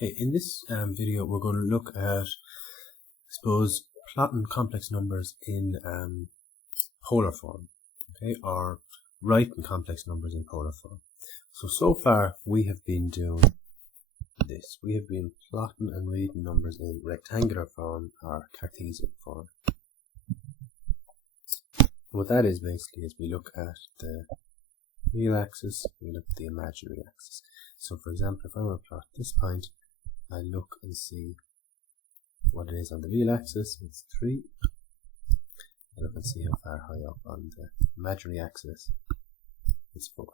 Okay, in this video we're going to look at, I suppose, plotting complex numbers in polar form, okay, or writing complex numbers in polar form. So far we have been doing this. We have been plotting and reading numbers in rectangular form or Cartesian form. What that is basically is we look at the real axis, we look at the imaginary axis. So for example, if I want to plot this point, I look and see what it is on the real axis, it's 3. I look and see how far high up on the imaginary axis, it's 4.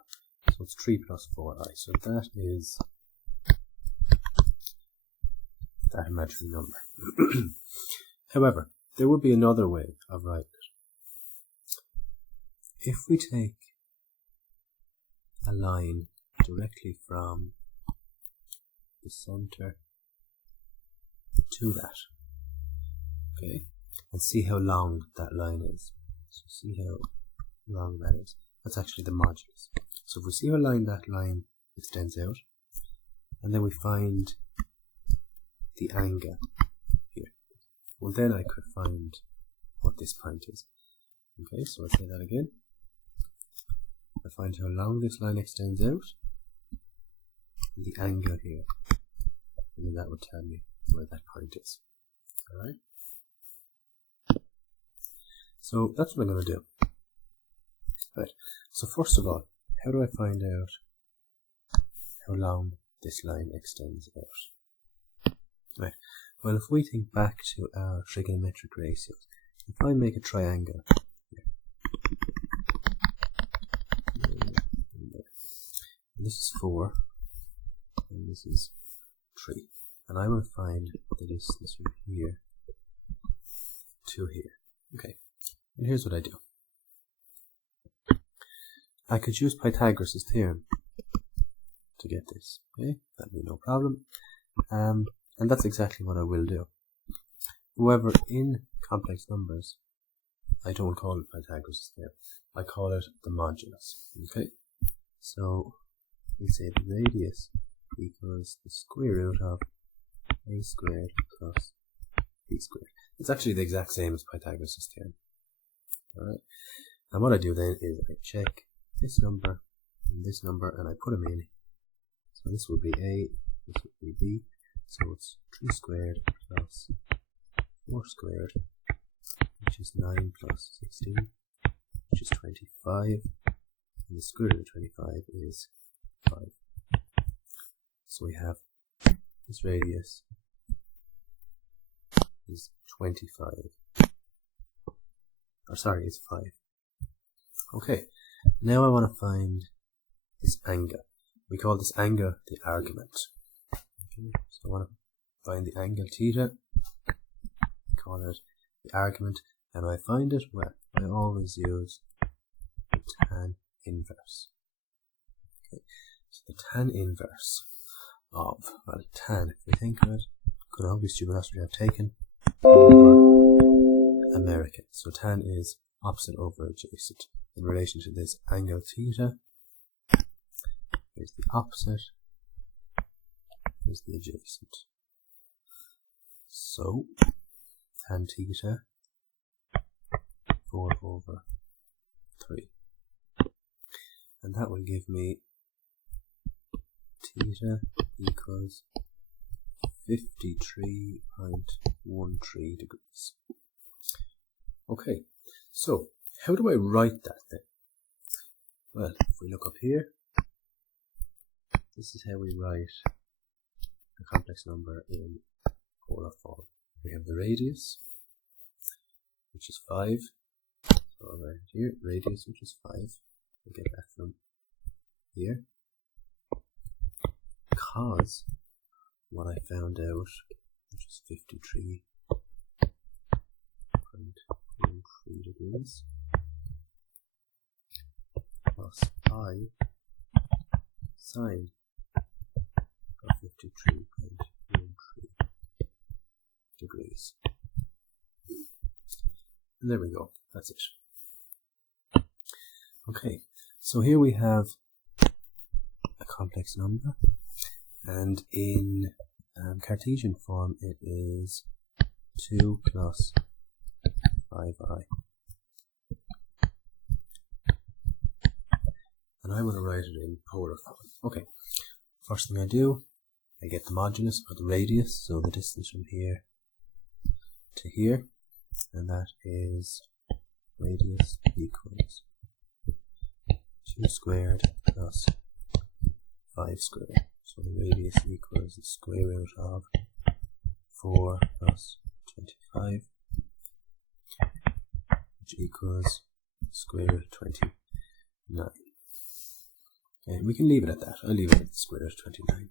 So it's 3 plus 4i. So that is that imaginary number. However, there would be another way of writing it. If we take a line directly from the center to that, okay, and see how long that line is. So see how long that is. That's actually the modulus. So if we see how long that line extends out, and then we find the angle here, well then I could find what this point is. Okay, so I'll say that again. I find how long this line extends out, and the angle here, and then that would tell me where that point is. Alright? So that's what I'm going to do. Right. So first of all, how do I find out how long this line extends out? Right. Well, if we think back to our trigonometric ratios, if I make a triangle here, and this is 4, and this is 3. And I will find the distance from here to here. Okay, and here's what I do. I could use Pythagoras' theorem to get this. Okay, that'd be no problem. And that's exactly what I will do. However, in complex numbers, I don't call it Pythagoras' theorem. I call it the modulus. Okay, so we say the radius equals the square root of a squared plus b squared. It's actually the exact same as Pythagoras' theorem. Alright, and what I do then is I check this number and this number and I put them in. So this will be a, this will be b, so it's 3 squared plus 4 squared, which is 9 plus 16, which is 25, and the square root of 25 is 5. So we have this radius is 25. Or sorry, it's 5. Okay, now I want to find this angle. We call this angle the argument. Okay, so I want to find the angle theta, call it the argument, and I find it where I always use the tan inverse. Okay, so the tan inverse of, well, tan, if we think of it, could always do what we have taken over American. So tan is opposite over adjacent. In relation to this angle theta, here's the opposite, here's the adjacent. So tan theta 4 over 3. And that will give me theta equals 53.13 degrees. Okay, so how do I write that then? Well, if we look up here, this is how we write a complex number in polar form. We have the radius, which is 5. So right here, radius, which is 5. We get that from here. Because what I found out, which is 53.13 degrees, plus pi sine of 53.13 degrees. And there we go, that's it. Okay, so here we have a complex number, and in Cartesian form, it is 2 plus 5i. And I want to write it in polar form. Okay, first thing I do, I get the modulus, or the radius, so the distance from here to here, and that is radius equals 2 squared plus 5 squared. So the radius equals the square root of 4 plus 25, which equals square root of 29. Okay, we can leave it at that. I'll leave it at the square root of 29.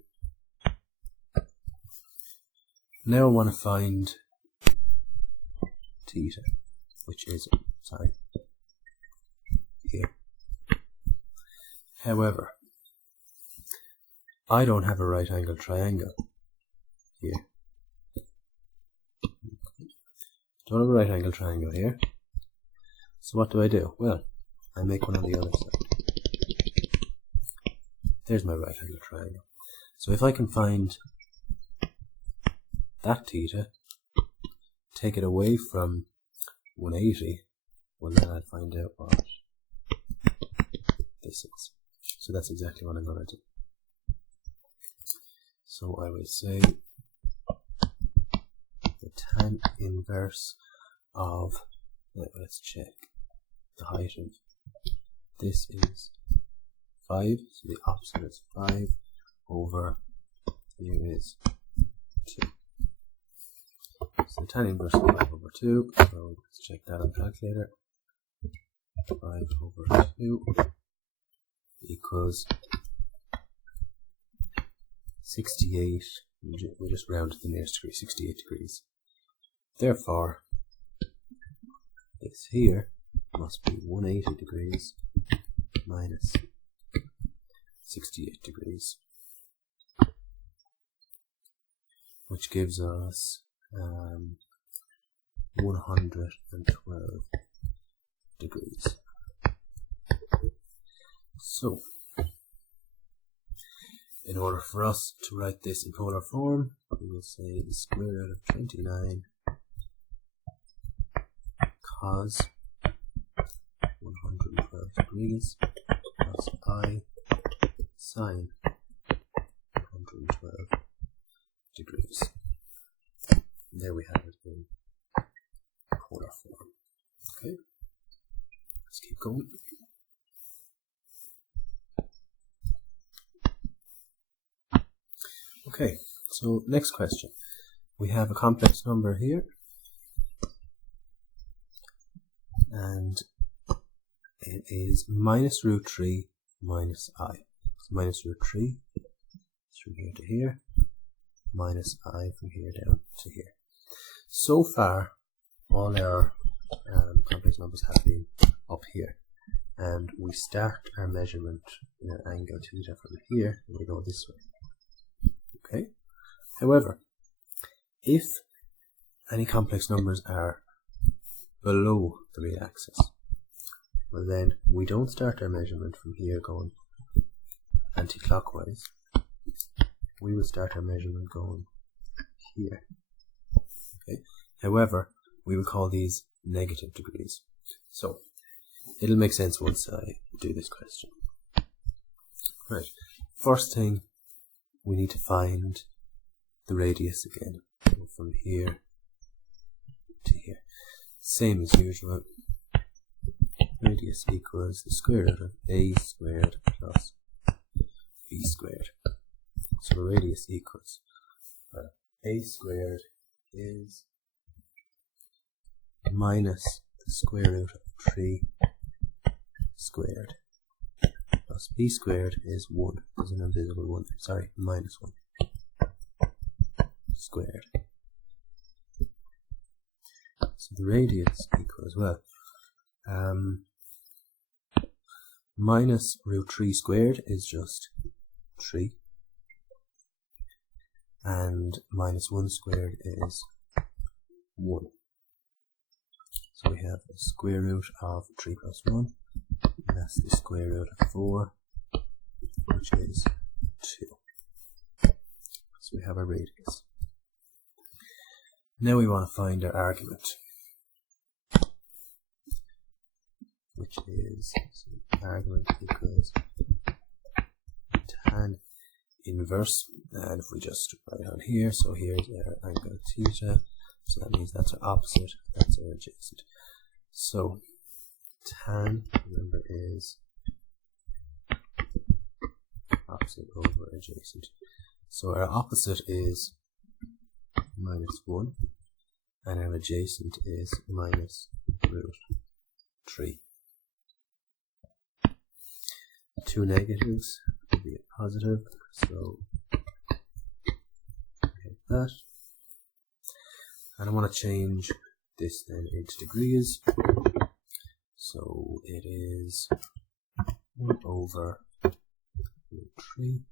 Now I want to find theta, which is, here. However, I don't have a right angled triangle here. Don't have a right angled triangle here. So what do? Well, I make one on the other side. There's my right angled triangle. So if I can find that theta, take it away from 180, well then I'll find out what this is. So that's exactly what I'm going to do. So I will say the tan inverse of, let's check, the height of this is 5, so the opposite is 5 over, here is 2. So the tan inverse of 5 over 2, so let's check that on the calculator. 5 over 2 equals 68, we just round to the nearest degree, 68 degrees. Therefore, this here must be 180 degrees minus 68 degrees, which gives us 112 degrees. So, in order for us to write this in polar form, we will say the square root of 29 cos 112 degrees plus I sine 112 degrees. And there we have it in polar form. Okay, let's keep going. Okay, so next question. We have a complex number here, and it is minus root 3 minus I. So minus root 3 is from here to here, minus I from here down to here. So far, all our complex numbers have been up here, and we start our measurement in an angle theta from here, and we go this way. Okay. However, if any complex numbers are below the real axis, well then we don't start our measurement from here going anti-clockwise. We will start our measurement going here. Okay. However, we will call these negative degrees. So it'll make sense once I do this question. Right. First thing, we need to find the radius again. So from here to here. Same as usual. Radius equals the square root of a squared plus b squared. So the radius equals a squared is minus the square root of 3 squared plus b squared is 1. There's an invisible 1 there. Sorry, minus 1 squared. So the radius equals, well, minus root 3 squared is just 3, and minus 1 squared is 1. So we have the square root of 3 plus 1, and that's the square root of 4, which is 2. So we have our radius. Now we want to find our argument, which is argument equals tan inverse, and if we just write it on here, so here's our angle theta, so that means that's our opposite, that's our adjacent. So tan, remember, is opposite over adjacent. So our opposite is -1, and our adjacent is -√3. Two negatives will be a positive, so get that. And I want to change this then into degrees. So it is 1 over √3.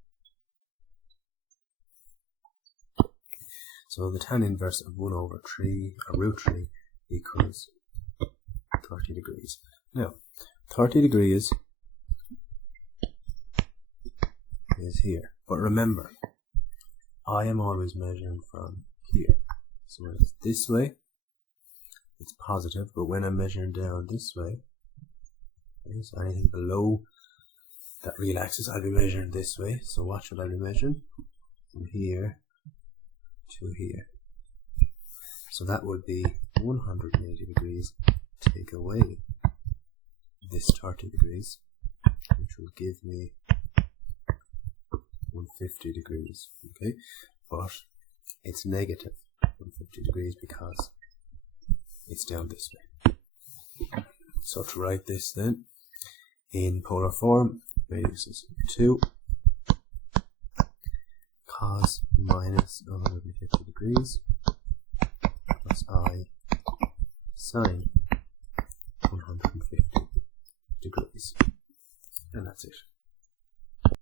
So the tan inverse of 1 over 3, or √3, equals 30 degrees. Now, 30 degrees is here. But remember, I am always measuring from here. So when it's this way, it's positive, but when I'm measuring down this way, okay, so anything below that real axis, I'll be measuring this way. So what should I be measuring? From here to here. So that would be 180 degrees. Take away this 30 degrees, which will give me 150 degrees. Okay, but it's negative 150 degrees because it's down this way. So to write this then in polar form, radius is 2 cos minus 150 degrees plus I sine 150 degrees. And that's it.